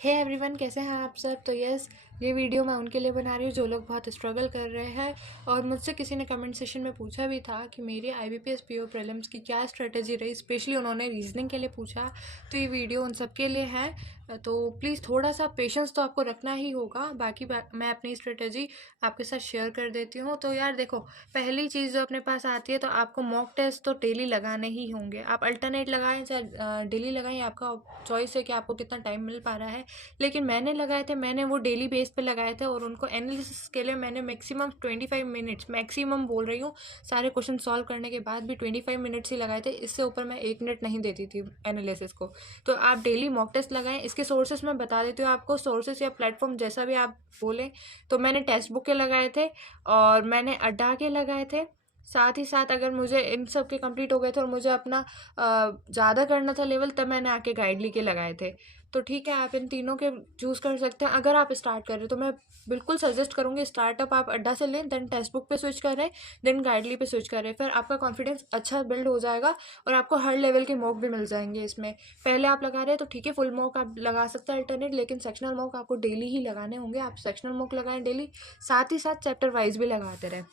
Hey everyone, कैसे हैं आप सब। तो यस, ये वीडियो मैं उनके लिए बना रही हूँ जो लोग बहुत स्ट्रगल कर रहे हैं। और मुझसे किसी ने कमेंट सेशन में पूछा भी था कि मेरी IBPS PO प्रीलिम्स की क्या स्ट्रेटजी रही। स्पेशली उन्होंने रीजनिंग के लिए पूछा, तो ये वीडियो उन सब के लिए है। तो प्लीज़ थोड़ा सा पेशेंस तो आपको रखना ही होगा। बाकी मैं अपनी स्ट्रेटजी आपके साथ शेयर कर देती हूँ। तो यार देखो, पहली चीज़ जो अपने पास आती है, तो आपको मॉक टेस्ट तो डेली लगाने ही होंगे। आप अल्टरनेट लगाएं चाहे डेली लगाएं, आपका चॉइस है कि आपको कितना टाइम मिल पा रहा है। लेकिन मैंने लगाए थे, मैंने वो डेली बेस पे लगाए थे और उनको एनालिसिस के लिए मैंने मैक्सिमम 25 मिनट्स, मैक्सिमम बोल रही हूँ, सारे क्वेश्चन सॉल्व करने के बाद भी 25 मिनट्स ही लगाए थे। इससे ऊपर मैं 1 मिनट नहीं देती थी एनालिसिस को। तो आप डेली मॉक टेस्ट लगाएं। इसके सोर्सेस मैं बता देती हूँ आपको, सोर्सेस या प्लेटफॉर्म जैसा भी आप बोलें। तो मैंने टेक्स्ट बुक के लगाए थे और मैंने अड्डा के लगाए थे। साथ ही साथ अगर मुझे इन सब के कंप्लीट हो गए थे और मुझे अपना ज़्यादा करना था लेवल, तब मैंने आके गाइडली के लगाए थे। तो ठीक है, आप इन तीनों के चूज़ कर सकते हैं। अगर आप स्टार्ट कर रहे हो तो मैं बिल्कुल सजेस्ट करूँगी स्टार्टअप आप अड्डा से लें, देन टेक्स्ट बुक पे स्विच करें, देन गाइडली पे स्विच करें। फिर आपका कॉन्फिडेंस अच्छा बिल्ड हो जाएगा और आपको हर लेवल के मॉक भी मिल जाएंगे इसमें। पहले आप लगा रहे हैं तो ठीक है, फुल मॉक आप लगा सकते हैं अल्टरनेट, लेकिन सेक्शनल मॉक आपको डेली ही लगाने होंगे। आप सेक्शनल मॉक लगाएं डेली, साथ ही साथ चैप्टर वाइज भी लगाते रहें।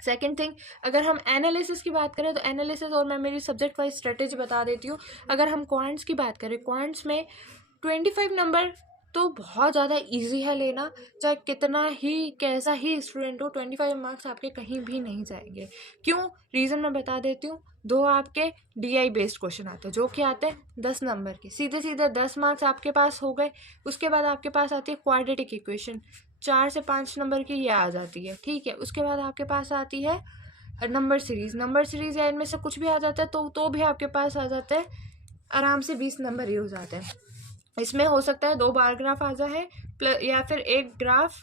सेकेंड थिंग, अगर हम एनालिसिस की बात करें तो एनालिसिस, और मैं मेरी सब्जेक्ट वाइज स्ट्रेटेजी बता देती हूँ। अगर हम क्वांट्स की बात करें, क्वांट्स में 25 नंबर तो बहुत ज़्यादा इजी है लेना। चाहे कितना ही कैसा ही स्टूडेंट हो, 25 मार्क्स आपके कहीं भी नहीं जाएंगे। क्यों? रीज़न मैं बता देती हूँ। दो आपके DI बेस्ड क्वेश्चन आते हैं, जो कि आते हैं 10 नंबर के, सीधे सीधे 10 मार्क्स आपके पास हो गए। उसके बाद आपके पास आती है क्वाड्रेटिक इक्वेशन, 4 से 5 नंबर की ये आ जाती है। ठीक है, उसके बाद आपके पास आती है नंबर सीरीज। नंबर सीरीज या इनमें से कुछ भी आ जाता है तो भी आपके पास आ जाते हैं आराम से 20 नंबर ही हो जाते हैं। इसमें हो सकता है 2 बार ग्राफ आ जाए प्लस, या फिर एक ग्राफ,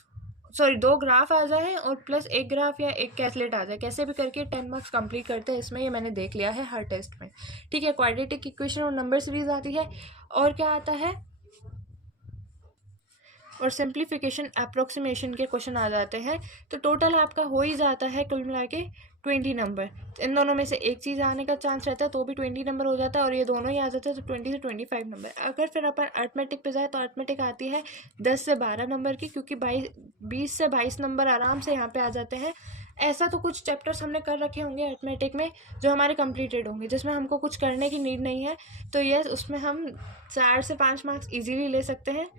सॉरी 2 ग्राफ आ जाए और प्लस एक ग्राफ या एक कैलकुलेट आ जाए। कैसे भी करके 10 मार्क्स कंप्लीट करते हैं इसमें, ये मैंने देख लिया है हर टेस्ट में। ठीक है, क्वाड्रेटिक इक्वेशन और नंबर सीरीज आती है। और क्या आता है, और सिंप्लीफिकेशन अप्रोक्सीमेशन के क्वेश्चन आ जाते हैं। तो टोटल आपका हो ही जाता है कुल मिला के 20 नंबर। इन दोनों में से एक चीज़ आने का चांस रहता है तो भी 20 नंबर हो जाता है, और ये दोनों ही आ जाते हैं तो 20 से 25 नंबर। अगर फिर अपन अर्थमेटिक पे जाए तो अर्थमेटिक आती है 10 से 12 नंबर की, क्योंकि 20 से 22 नंबर आराम से यहाँ पे आ जाते हैं। ऐसा तो कुछ चैप्टर्स हमने कर रखे होंगे अर्थमेटिक में जो हमारे कंप्लीटेड होंगे, जिसमें हमको कुछ करने की नीड नहीं है। तो यस, उसमें हम 4 से 5 मार्क्स इजीली ले सकते हैं।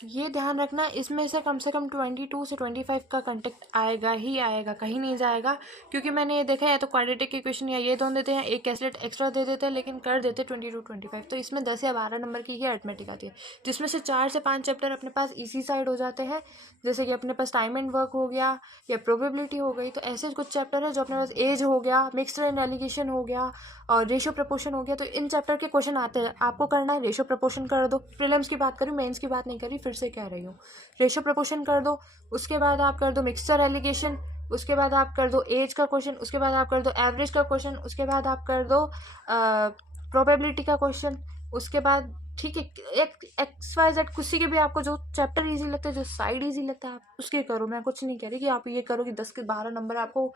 ये ध्यान रखना, इसमें से कम 22 से 25 का कंटेक्ट आएगा ही आएगा, कहीं नहीं जाएगा। क्योंकि मैंने ये देखा है, या तो क्वाड्रेटिक इक्वेशन या ये दोनों देते हैं, एक कैसलेट एक्स्ट्रा दे देते हैं, लेकिन कर देते 22 25। तो इसमें 10 या 12 नंबर की ही अर्थमेटिक आती है, जिसमें से 4 से 5 चैप्टर अपने पास इसी साइड हो जाते हैं। जैसे कि अपने पास टाइम एंड वर्क हो गया या प्रोबेबिलिटी हो गई। तो ऐसे कुछ चैप्टर है जो अपने पास एज हो गया, मिक्सड एंड एलिगेशन हो गया और रेशियो प्रपोर्शन हो गया। तो इन चैप्टर के क्वेश्चन आते हैं, आपको करना है रेशियो प्रपोर्शन कर दो। प्रीलिम्स की बात करूँ, मेंस की बात नहीं करी, फिर से कह रही हूँ। रेशियो प्रपोर्शन कर दो, उसके बाद आप कर दो मिक्सचर एलिगेशन, उसके बाद आप कर दो एज का क्वेश्चन, उसके बाद आप कर दो एवरेज का क्वेश्चन, उसके बाद आप कर दो प्रोबेबिलिटी का क्वेश्चन। उसके बाद ठीक है, एक XYZ किसी के भी आपको जो चैप्टर इजी लगता है, जो साइड इजी लगता है, आप उसके करो। मैं कुछ नहीं कह रही कि आप ये करो कि 10 के 12 नंबर आपको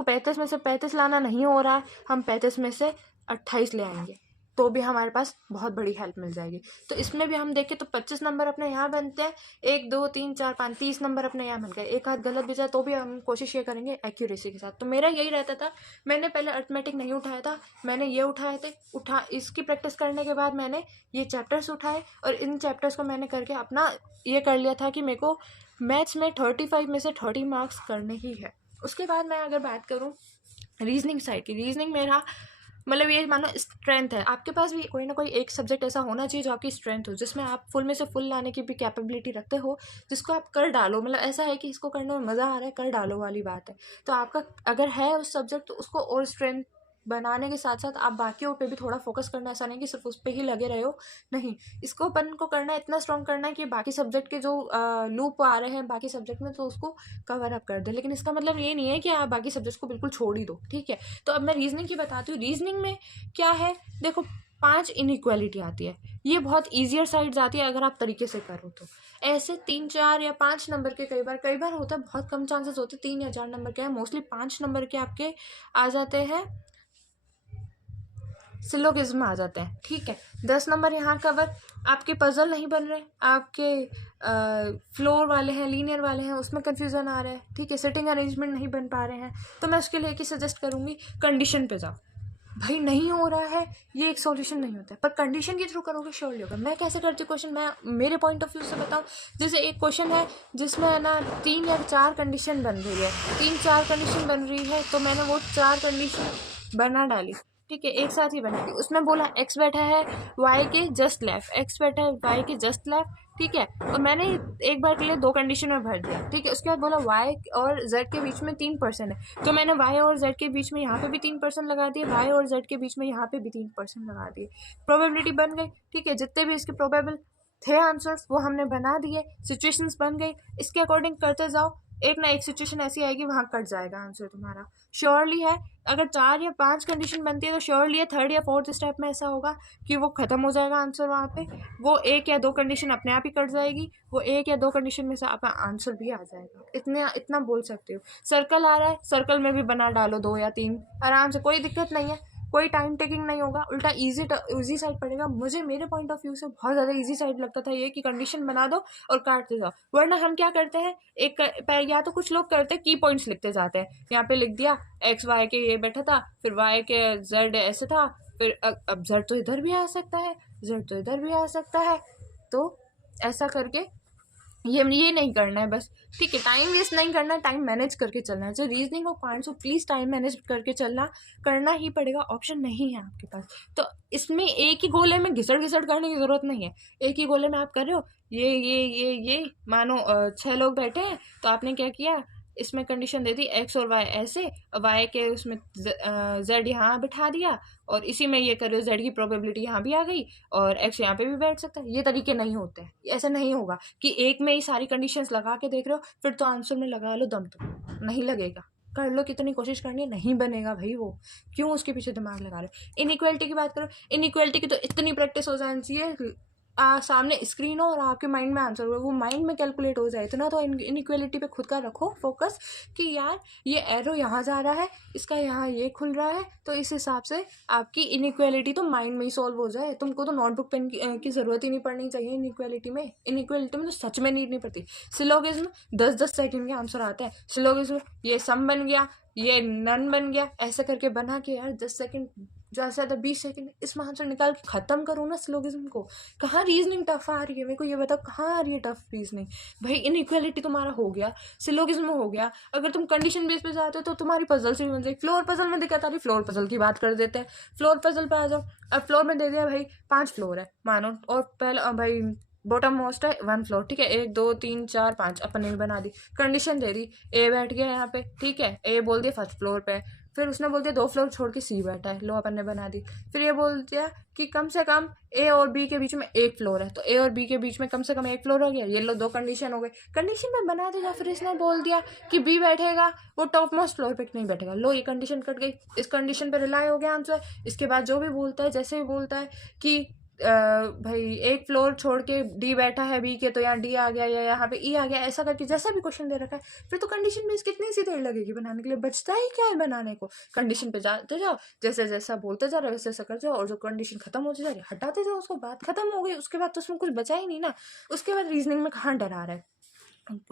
35 में से 35 लाना नहीं हो रहा है, हम 35 में से 28 ले आएंगे तो भी हमारे पास बहुत बड़ी हेल्प मिल जाएगी। तो इसमें भी हम देखें तो 25 नंबर अपने यहाँ बनते हैं, 1 2 3 4 5 30 नंबर अपने यहाँ बन गए। एक हाथ गलत भी जाए तो भी हम कोशिश ये करेंगे एक्यूरेसी के साथ। तो मेरा यही रहता था। मैंने पहले अर्थमेटिक नहीं उठाया था, मैंने ये उठाए थे। इसकी प्रैक्टिस करने के बाद मैंने ये चैप्टर्स उठाए और इन चैप्टर्स को मैंने करके अपना ये कर लिया था कि मेरे को मैथ्स में 35 में से 30 मार्क्स करने ही है। उसके बाद मैं अगर बात करूँ रीजनिंग साइड की, रीजनिंग मेरा मतलब ये मानो स्ट्रेंथ है। आपके पास भी कोई ना कोई एक सब्जेक्ट ऐसा होना चाहिए जो आपकी स्ट्रेंथ हो, जिसमें आप फुल में से फुल लाने की भी कैपेबिलिटी रखते हो, जिसको आप कर डालो। मतलब ऐसा है कि इसको करने में मज़ा आ रहा है, कर डालो वाली बात है। तो आपका अगर है उस सब्जेक्ट, तो उसको और स्ट्रेंथ बनाने के साथ साथ आप बाकियों पे भी थोड़ा फोकस करना। ऐसा नहीं कि सिर्फ उस पर ही लगे रहे हो, नहीं, इसको अपन को करना है, इतना स्ट्रॉन्ग करना है कि बाकी सब्जेक्ट के जो लूप आ रहे हैं बाकी सब्जेक्ट में, तो उसको कवर अप कर दे। लेकिन इसका मतलब ये नहीं है कि आप बाकी सब्जेक्ट को बिल्कुल छोड़ ही दो। ठीक है, तो अब मैं रीजनिंग की बताती हूँ। रीजनिंग में क्या है, देखो 5 इनइक्वालिटी आती है, ये बहुत ईजियर साइड जाती है अगर आप तरीके से करो तो। ऐसे 3 4 या 5 नंबर के कई बार होता है, बहुत कम चांसेस होते हैं 3 या 4 नंबर के हैं, मोस्टली 5 नंबर के आपके आ जाते हैं सिलोगिज्म में आ जाते हैं। ठीक है, 10 नंबर यहाँ कवर। आपके पजल नहीं बन रहे, आपके फ्लोर वाले हैं, लीनियर वाले हैं, उसमें कन्फ्यूज़न आ रहा है। ठीक है, सिटिंग अरेंजमेंट नहीं बन पा रहे हैं, तो मैं उसके लिए सजेस्ट करूँगी कंडीशन पे जाओ। भाई नहीं हो रहा है, ये एक सॉल्यूशन नहीं होता है, पर कंडीशन के थ्रू करोगे श्योरली होगा। मैं कैसे करती हूँ क्वेश्चन, मैं मेरे पॉइंट ऑफ व्यू से बताऊँ। जैसे एक क्वेश्चन है जिसमें है ना 3 या 4 कंडीशन बन रही है, 3-4 कंडीशन बन रही है, तो मैंने वो 4 कंडीशन बना डाली। ठीक है, एक साथ ही बना दी। उसमें बोला एक्स बैठा है वाई के जस्ट लेफ्ट, एक्स बैठा है वाई के जस्ट लेफ्ट। ठीक है, और मैंने एक बार के लिए 2 कंडीशन में भर दिया। ठीक है, उसके बाद बोला वाई और जेड के बीच में 3% है, तो मैंने वाई और जेड के बीच में यहाँ पे भी 3% लगा दिए, वाई और जेड के बीच में यहाँ पे भी 3% लगा दिए। प्रोबेबिलिटी बन गई। ठीक है, जितने भी इसके प्रोबेबल थे आंसर्स वो हमने बना दिए, सिचुएशंस बन गई, इसके अकॉर्डिंग करते जाओ। एक ना एक सिचुएशन ऐसी आएगी वहाँ कट जाएगा आंसर तुम्हारा, श्योरली है। अगर 4 या 5 कंडीशन बनती है तो श्योरली है 3rd या 4th स्टेप में ऐसा होगा कि वो खत्म हो जाएगा आंसर वहाँ पे। वो 1 या 2 कंडीशन अपने आप ही कट जाएगी, वो 1 या 2 कंडीशन में से आपका आंसर भी आ जाएगा। इतना बोल सकते हो। सर्कल आ रहा है, सर्कल में भी बना डालो 2 या 3 आराम से, कोई दिक्कत नहीं है, कोई टाइम टेकिंग नहीं होगा, उल्टा इजी साइड पड़ेगा। मुझे मेरे पॉइंट ऑफ व्यू से बहुत ज़्यादा इजी साइड लगता था ये कि कंडीशन बना दो और काटते जाओ। वरना हम क्या करते हैं, या तो कुछ लोग करते हैं की पॉइंट्स लिखते जाते हैं, यहाँ पे लिख दिया एक्स वाई के ये बैठा था, फिर वाई के जेड ऐसे था, फिर अब जेड तो इधर भी आ सकता है, जेड तो इधर भी आ सकता है, तो ऐसा करके ये नहीं करना है बस। ठीक है, टाइम वेस्ट नहीं करना है, टाइम मैनेज करके चलना है। जो रीजनिंग और पॉइंट्स हो प्लीज़ टाइम मैनेज करके करना ही पड़ेगा, ऑप्शन नहीं है आपके पास। तो इसमें एक ही गोले में घिसड़ करने की ज़रूरत नहीं है। एक ही गोले में आप कर रहे हो, ये मानो 6 लोग बैठे हैं, तो आपने क्या किया, इसमें कंडीशन दे दी एक्स और वाई ऐसे, वाई के उसमें जेड यहाँ बिठा दिया, और इसी में ये कर रहे हो जेड की प्रोबेबिलिटी यहाँ भी आ गई, और एक्स यहाँ पे भी बैठ सकता है। ये तरीके नहीं होते हैं, ऐसा नहीं होगा कि एक में ही सारी कंडीशंस लगा के देख रहे हो फिर तो आंसर में लगा लो दम, तो नहीं लगेगा। कर लो, कितनी कोशिश करनी है, नहीं बनेगा भाई वो, क्यों उसके पीछे दिमाग लगा रहे हो। इनइक्वालिटी की बात करो, इनइक्वालिटी की तो इतनी प्रैक्टिस हो जानी चाहिए, सामने स्क्रीन हो और आपके माइंड में आंसर हो, वो माइंड में कैलकुलेट हो जाए इतना। तो इनइक्वालिटी पे खुद का रखो फोकस कि यार ये एरो यहाँ जा रहा है, इसका यहाँ ये खुल रहा है, तो इस हिसाब से आपकी इनइक्वालिटी तो माइंड में ही सॉल्व हो जाए। तुमको तो नोटबुक पेन की ज़रूरत ही नहीं पड़नी चाहिए इनइक्वालिटी में। इनइक्वालिटी में तो सच में नीड नहीं पड़ती। सिलोगिज्म 10-10 सेकेंड के आंसर आते हैं। सिलोगिज्म ये सम बन गया, ये नन बन गया, ऐसा करके बना के यार 10 सेकेंड, ज़्यादा से ज़्यादा 20 सेकेंड इसमें आंसर निकाल के ख़त्म करो ना सिलोगिज्म को। कहाँ रीजनिंग टफ आ रही है, मेरे को ये बताओ कहाँ आ रही है टफ रीजनिंग। भाई इनइक्वालिटी तुम्हारा हो गया, सिलोगिज्म हो गया। अगर तुम कंडीशन बेस पे जाते हो तो तुम्हारी पजल से भी बन जाएगी। फ्लोर पजल में दिक्कत आ रही, फ्लोर पजल की बात कर देते हैं। फ्लोर पजल पे आ जाओ। अब फ्लोर में दे दिया भाई 5 फ्लोर है मानो, और पहला भाई बॉटम मोस्ट है 1 फ्लोर। ठीक है, 1 2 3 4 5 अपन ने भी बना दी। कंडीशन दे दी ए बैठ गया यहाँ पे। ठीक है, ए बोल दिया फर्स्ट फ्लोर पे, फिर उसने बोल दिया 2 फ्लोर छोड़ के सी बैठा है, लो अपन ने बना दी। फिर ये बोल दिया कि कम से कम ए और बी के बीच में 1 फ्लोर है, तो ए और बी के बीच में कम से कम 1 फ्लोर हो गया। ये लो 2 कंडीशन हो गई, कंडीशन में बना दिया। फिर इसने बोल दिया कि बी बैठेगा वो टॉप मोस्ट फ्लोर पे नहीं बैठेगा, लो ये कंडीशन कट गई। इस कंडीशन पे रिलाई हो गया आंसर। इसके बाद जो भी बोलता है, जैसे भी बोलता है कि भाई 1 फ्लोर छोड़ के डी बैठा है बी के, तो यहाँ डी आ गया या यहाँ पे ई आ गया, ऐसा करके जैसा भी क्वेश्चन दे रखा है, फिर तो कंडीशन बेस कितनी सी देर लगेगी बनाने के लिए, बचता ही क्या है बनाने को। कंडीशन पे जाते जाओ, जैसे जैसा बोलते जा रहे वैसे वैसा कर जाओ, और जो कंडीशन खत्म होती जा रही हटाते जाओ उसको, बात खत्म हो गई। उसके बाद तो उसमें कुछ बचा ही नहीं ना। उसके बाद रीजनिंग में कहाँ डरा रहा है,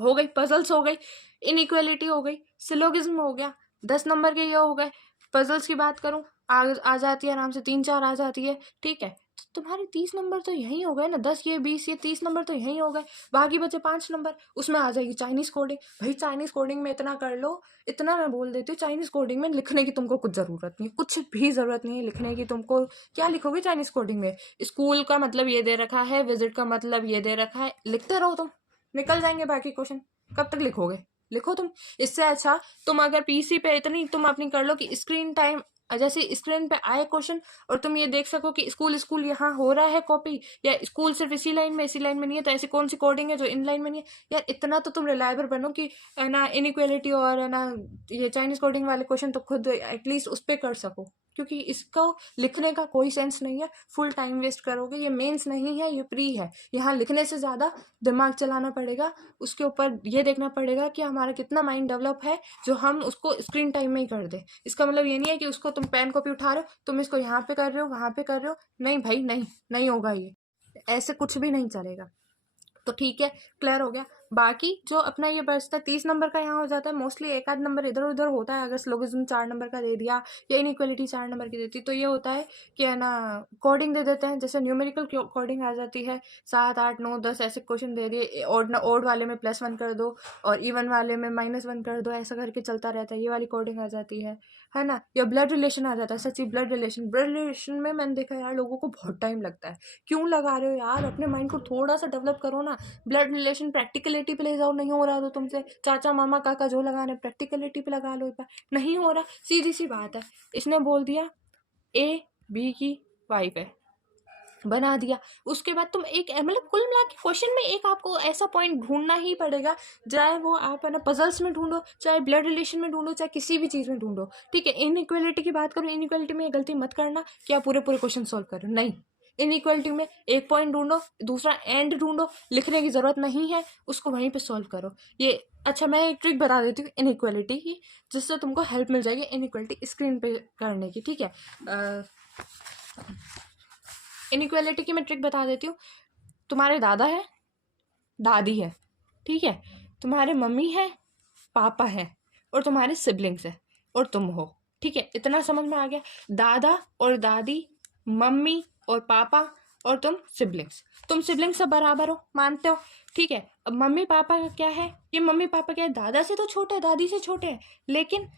हो गई पजल्स, हो गई इनइक्वालिटी, हो गई सिलोगिज्म, हो गया 10 नंबर के ये हो गए। पजल्स की बात करूँ आ जाती है आराम से 3-4 आ जाती है। ठीक है, तो तुम्हारे 30 नंबर तो यहीं हो गए ना, 10 ये 20 ये 30 नंबर तो यहीं हो गए। बाकी बचे 5 नंबर, उसमें आ जाएगी चाइनीज़ कोडिंग। भाई चाइनीज़ कोडिंग में इतना कर लो, इतना मैं बोल देती हूँ, चाइनीज़ कोडिंग में लिखने की तुमको कुछ ज़रूरत नहीं है, कुछ भी ज़रूरत नहीं है लिखने की। तुमको क्या लिखोगे चाइनीज़ कोडिंग में, स्कूल का मतलब ये दे रखा है, विजिट का मतलब ये दे रखा है, लिखते रहो तुम, निकल जाएंगे बाकी क्वेश्चन। कब तक लिखोगे, लिखो तुम। इससे अच्छा तुम अगर पीसी पे इतनी तुम अपनी कर लो कि स्क्रीन टाइम, जैसे स्क्रीन पे आए क्वेश्चन और तुम ये देख सको कि स्कूल यहाँ हो रहा है कॉपी, या स्कूल सिर्फ इसी लाइन में नहीं है, तो ऐसी कौन सी कोडिंग है जो इन लाइन में नहीं है। यार इतना तो तुम रिलायबल बनो कि है ना इनइक्वालिटी और है ना ये चाइनीज कोडिंग वाले क्वेश्चन तो खुद एटलीस्ट उस पर कर सको। क्योंकि इसको लिखने का कोई सेंस नहीं है, फुल टाइम वेस्ट करोगे। ये मेंस नहीं है, ये प्री है। यहाँ लिखने से ज़्यादा दिमाग चलाना पड़ेगा, उसके ऊपर ये देखना पड़ेगा कि हमारा कितना माइंड डेवलप है, जो हम उसको स्क्रीन टाइम में ही कर दे। इसका मतलब ये नहीं है कि उसको तुम पेन कॉपी उठा रहे हो, तुम इसको यहाँ पे कर रहे हो, वहाँ पे कर रहे हो। नहीं भाई, नहीं, नहीं होगा ये, ऐसे कुछ भी नहीं चलेगा। तो ठीक है, क्लियर हो गया। बाकी जो अपना ये बचता है 30 नंबर का, यहाँ हो जाता है मोस्टली एक आध नंबर इधर उधर होता है। अगर स्लोगिज्म 4 नंबर का दे दिया या इनइक्वालिटी 4 नंबर की देती, तो ये होता है कि है ना, कोडिंग दे देते हैं। जैसे न्यूमेरिकल कोडिंग आ जाती है, 7, 8, 9, 10 ऐसे क्वेश्चन दे दिए। ओड वाले में +1 कर दो और इवन वाले में -1 कर दो, ऐसा करके चलता रहता है। ये वाली कोडिंग आ जाती है ना। या ब्लड रिलेशन आ जाता है। सच्ची ब्लड रिलेशन में मैंने देखा यार, लोगों को बहुत टाइम लगता है। क्यों लगा रहे हो यार, अपने माइंड को थोड़ा सा डेवलप करो ना। ब्लड रिलेशन प्रैक्टिकलिटी पे ले जाओ, नहीं हो रहा तो तुमसे चाचा मामा काका जो लगाने प्रैक्टिकलिटी पे लगा लो एक बार। नहीं हो रहा, सीधी सी बात है। इसने बोल दिया ए बी की वाइफ है, बना दिया। उसके बाद तुम एक मतलब कुल मिला के क्वेश्चन में एक आपको ऐसा पॉइंट ढूंढना ही पड़ेगा, चाहे वो आप है ना पजल्स में ढूंढो, चाहे ब्लड रिलेशन में ढूंढो, चाहे किसी भी चीज़ में ढूंढो। ठीक है, इनइक्वालिटी की बात करो, इनइक्वालिटी में गलती मत करना कि आप पूरे पूरे क्वेश्चन सॉल्व करो, नहीं। इनइक्वालिटी में एक पॉइंट ढूंढो, दूसरा एंड ढूंढो, लिखने की जरूरत नहीं है, उसको वहीं पे सॉल्व करो। ये अच्छा, मैं एक ट्रिक बता देती हूँ इनइक्वालिटी की, जिससे तुमको हेल्प मिल जाएगी इनइक्वालिटी स्क्रीन पे करने की। ठीक है, इनइक्वालिटी की मैं ट्रिक बता देती हूँ। तुम्हारे दादा है, दादी है, ठीक है, तुम्हारे मम्मी है, पापा है, और तुम्हारे सिबलिंग्स है, और तुम हो। ठीक है, इतना समझ में आ गया। दादा और दादी, मम्मी और पापा, और तुम सिबलिंग्स सब बराबर हो, मानते हो। ठीक है, अब मम्मी पापा का क्या है, ये मम्मी पापा क्या है, दादा से तो छोटे हैं, दादी से छोटे हैं, लेकिन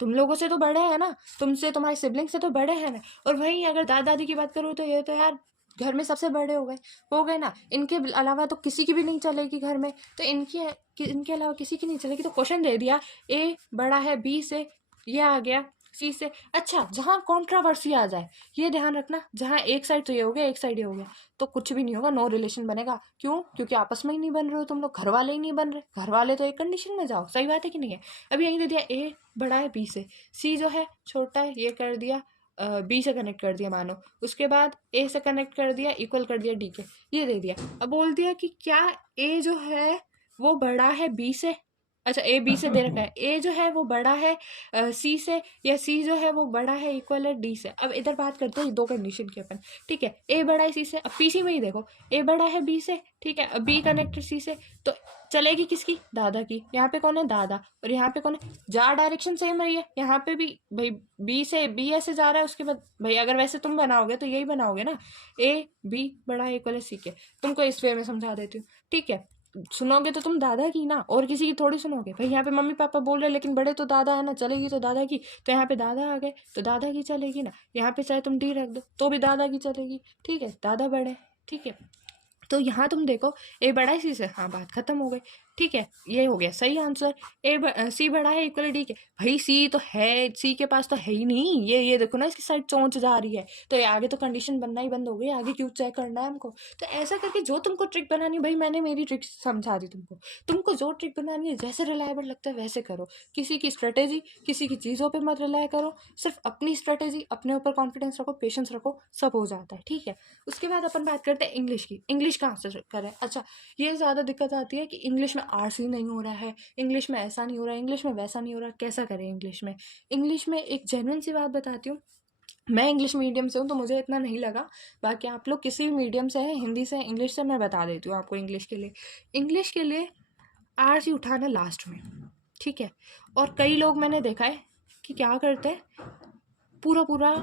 तुम लोगों से तो बड़े हैं ना, तुमसे, तुम्हारे सिबलिंग से तो बड़े हैं ना। और वहीं अगर दादा दादी की बात करूँ तो ये तो यार घर में सबसे बड़े हो गए ना। इनके अलावा तो किसी की भी नहीं चलेगी घर में, तो इनके अलावा किसी की नहीं चलेगी। तो क्वेश्चन दे दिया ए बड़ा है बी से, ये आ गया सी से। अच्छा, जहाँ कॉन्ट्रावर्सी आ जाए, ये ध्यान रखना, जहाँ एक साइड तो ये हो गया, एक साइड ये हो गया, तो कुछ भी नहीं होगा, नो रिलेशन बनेगा। क्यों? क्योंकि आपस में ही नहीं बन रहे हो तुम लोग, घर वाले ही नहीं बन रहे। घर वाले तो एक कंडीशन में जाओ, सही बात है कि नहीं है। अभी यही दे दिया ए बड़ा है बी से, सी जो है छोटा है, ये कर दिया बी से कनेक्ट कर दिया मानो, उसके बाद ए से कनेक्ट कर दिया, इक्वल कर दिया डी के, ये दे दिया। अब बोल दिया कि क्या ए जो है वो बड़ा है बी से। अच्छा, ए बी से दे रखा है, ए जो है वो बड़ा है सी से, या सी जो है वो बड़ा है इक्वल है डी से। अब इधर बात करते हैं दो कंडीशन की अपन। ठीक है, ए बड़ा है सी से, अब पीसी में ही देखो, ए बड़ा है बी से, ठीक है, अब बी कनेक्टेड सी से, तो चलेगी किसकी, दादा की। यहाँ पे कौन है, दादा, और यहाँ पे कौन है, जा डायरेक्शन सेम रही है, यहाँ पे भी भाई बी से बी ऐसे जा रहा है, उसके बाद भाई अगर वैसे तुम बनाओगे तो यही बनाओगे ना, ए बी बड़ा है इक्वल है सी के। तुमको इस वे में समझा देती हूँ। ठीक है, सुनोगे तो तुम दादा की ना, और किसी की थोड़ी सुनोगे भाई। यहाँ पे मम्मी पापा बोल रहे लेकिन बड़े तो दादा है ना, चलेगी तो दादा की। तो यहाँ पे दादा आ गए तो दादा की चलेगी ना। यहाँ पे चाहे तुम डी रख दो तो भी दादा की चलेगी। ठीक है, दादा बड़े, ठीक है। तो यहाँ तुम देखो ए बड़ा है सी से, हाँ बात खत्म हो गई। ठीक है, ये हो गया सही आंसर। सी बड़ा है इक्वल डी के, भाई सी तो है, सी के पास तो है ही नहीं। ये देखो ना, इसकी साइड चोंच जा रही है, तो ये आगे तो कंडीशन बनना ही बंद हो गई, आगे क्यों चेक करना है हमको। तो ऐसा करके जो तुमको ट्रिक बनानी है, भाई मैंने मेरी ट्रिक समझा दी तुमको जो ट्रिक बनानी है, जैसे रिलायबल लगता है वैसे करो। किसी की स्ट्रेटेजी, किसी की चीज़ों पर मत रिलाय करो, सिर्फ अपनी स्ट्रेटेजी, अपने ऊपर कॉन्फिडेंस रखो, पेशेंस रखो, सब हो जाता है। ठीक है, उसके बाद अपन बात करते हैं इंग्लिश की। इंग्लिश कहाँ से करें? अच्छा, ये ज़्यादा दिक्कत आती है कि इंग्लिश में आरसी नहीं हो रहा है, इंग्लिश में ऐसा नहीं हो रहा है, इंग्लिश में वैसा नहीं हो रहा, कैसा करें इंग्लिश में एक जेन्युइन सी बात बताती हूँ। मैं इंग्लिश मीडियम से हूँ तो मुझे इतना नहीं लगा, बाकी आप लोग किसी भी मीडियम से हैं, हिंदी से, इंग्लिश से, मैं बता देती हूँ आपको। इंग्लिश के लिए आरसी उठाना लास्ट में, ठीक है। और कई लोग मैंने देखा है कि क्या करते हैं, पूरा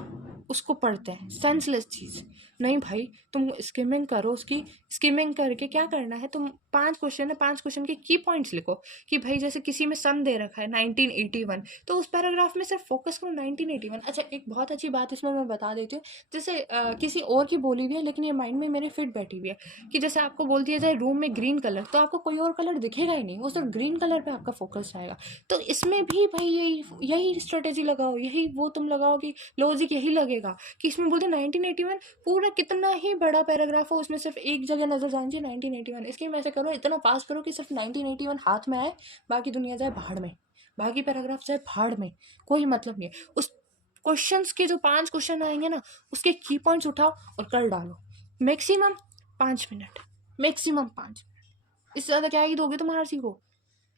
उसको पढ़ते हैं, सेंसलेस चीज़। नहीं भाई, तुम स्किमिंग करो, उसकी स्किमिंग करके क्या करना है, तुम 5 क्वेश्चन है, 5 क्वेश्चन के की पॉइंट्स लिखो। कि भाई जैसे किसी में सन दे रखा है 1981, तो उस पैराग्राफ में सिर्फ फोकस करो 1981। अच्छा, एक बहुत अच्छी बात इसमें मैं बता देती हूँ, जैसे किसी और की बोली हुई है लेकिन ये माइंड में मेरे फिट बैठी हुई है, कि जैसे आपको बोल दिया जाए रूम में ग्रीन कलर, तो आपको कोई और कलर दिखेगा ही नहीं, वो सिर्फ ग्रीन कलर पर आपका फोकस रहेगा। तो इसमें भी भाई यही स्ट्रेटेजी लगाओ, यही वो तुम लगाओ कि लॉजिक यही लगेगा कि इसमें बोलते 1981, पूरा कितना ही बड़ा पैराग्राफ हो, उसमें सिर्फ एक जगह नजर जानी चाहिए 1981। इसकी वजह से करो, इतना पास करो कि सिर्फ 1981 हाथ में आए, बाकी दुनिया जाए भाड़ में, बाकी पैराग्राफ जाए भाड़ में, कोई मतलब नहीं है। उस क्वेश्चंस के जो 5 क्वेश्चन आएंगे ना, उसके की पॉइंट्स उठाओ और कर डालो। Maximum 5 minute, maximum 5 minute. इससे ज़्यादा क्या ही दोगे तुम आरसी को?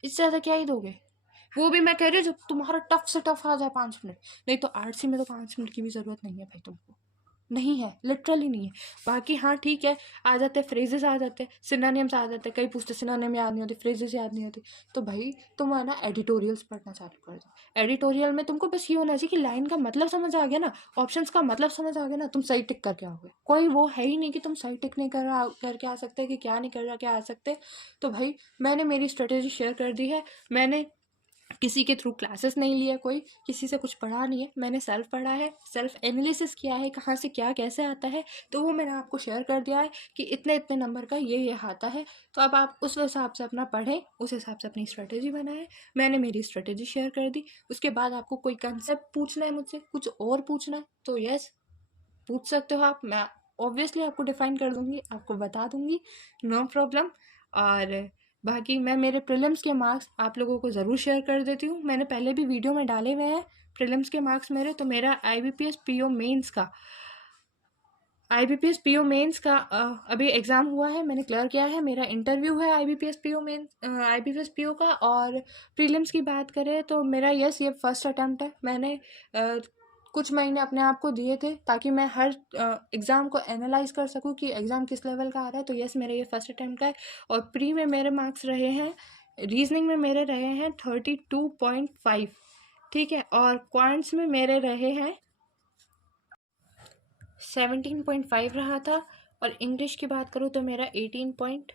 इससे ज़्यादा क्या ही दोगे? वो भी मैं कह रही हूँ जब तुम्हारा टफ से टफ आ जाए 5 मिनट। नहीं तो आरसी में तो 5 मिनट की भी ज़रूरत नहीं है भाई तुमको, नहीं है, लिटरली नहीं है। बाकी हाँ ठीक है, आ जाते हैं फ्रेजेस, आ जाते हैं सिनोनिम्स, आ जाते हैं। कई पूछते सिनोनिम याद नहीं होती, फ्रेजेस याद नहीं होती। तो भाई तुम है ना एडिटोरियल्स पढ़ना चालू कर दो। एडिटोरियल में तुमको बस ये होना चाहिए कि लाइन का मतलब समझ आ गया ना, ऑप्शंस का मतलब समझ आ गया ना, तुम सही टिक करके आओगे। कोई वो है ही नहीं कि तुम सही टिक नहीं करके आ सकते, कि क्या नहीं कर के आ सकते। तो भाई मैंने मेरी स्ट्रेटेजी शेयर कर दी है। मैंने किसी के थ्रू क्लासेस नहीं लिया, कोई किसी से कुछ पढ़ा नहीं है, मैंने सेल्फ पढ़ा है, सेल्फ एनालिसिस किया है, कहाँ से क्या कैसे आता है, तो वो मैंने आपको शेयर कर दिया है कि इतने इतने नंबर का ये आता है। तो अब आप उस हिसाब से अपना पढ़ें, उस हिसाब से अपनी स्ट्रेटेजी बनाएं। मैंने मेरी स्ट्रेटेजी शेयर कर दी। उसके बाद आपको कोई कंसेप्ट पूछना है मुझसे, कुछ और पूछना है तो यस पूछ सकते हो आप। मैं ऑब्वियसली आपको डिफाइन कर दूंगी, आपको बता दूंगी, नो प्रॉब्लम। और बाकी मैं मेरे प्रीलिम्स के मार्क्स आप लोगों को ज़रूर शेयर कर देती हूँ। मैंने पहले भी वीडियो में डाले हुए हैं प्रीलिम्स के मार्क्स मेरे। तो मेरा IBPS PO मेंस का अभी एग्ज़ाम हुआ है, मैंने क्लियर किया है। मेरा इंटरव्यू है IBPS PO का। और प्रीलिम्स की बात करें तो मेरा यस ये फर्स्ट अटैम्प्ट है। मैंने कुछ महीने अपने आप को दिए थे ताकि मैं हर एग्ज़ाम को एनालाइज कर सकूं कि एग्ज़ाम किस लेवल का आ रहा है। तो यस मेरा ये फर्स्ट अटैम्प्ट का है। और प्री में मेरे मार्क्स रहे हैं, रीजनिंग में मेरे रहे हैं 32.5, ठीक है। और क्वांट्स में मेरे रहे हैं 17.5 रहा था। और इंग्लिश की बात करूँ तो मेरा 18 पॉइंट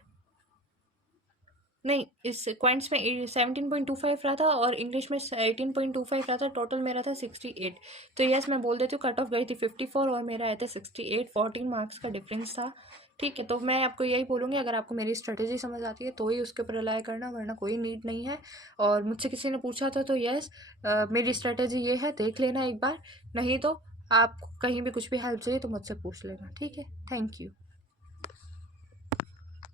नहीं, इस क्वांट्स में 17.25 रहा था और इंग्लिश में 18.25 रहा था। टोटल मेरा था 68। तो यस मैं बोल देती हूँ कट ऑफ गई थी 54 और मेरा आया था 68, 14 मार्क्स का डिफरेंस था, ठीक है। तो मैं आपको यही बोलूँगी, अगर आपको मेरी स्ट्रेटेजी समझ आती है तो ही उसके ऊपर रिलाई करना, वरना कोई नीड नहीं है। और मुझसे किसी ने पूछा था तो यस मेरी स्ट्रेटेजी ये है, देख लेना एक बार। नहीं तो आप कहीं भी कुछ भी हेल्प चाहिए तो मुझसे पूछ लेना, ठीक है। Thank you.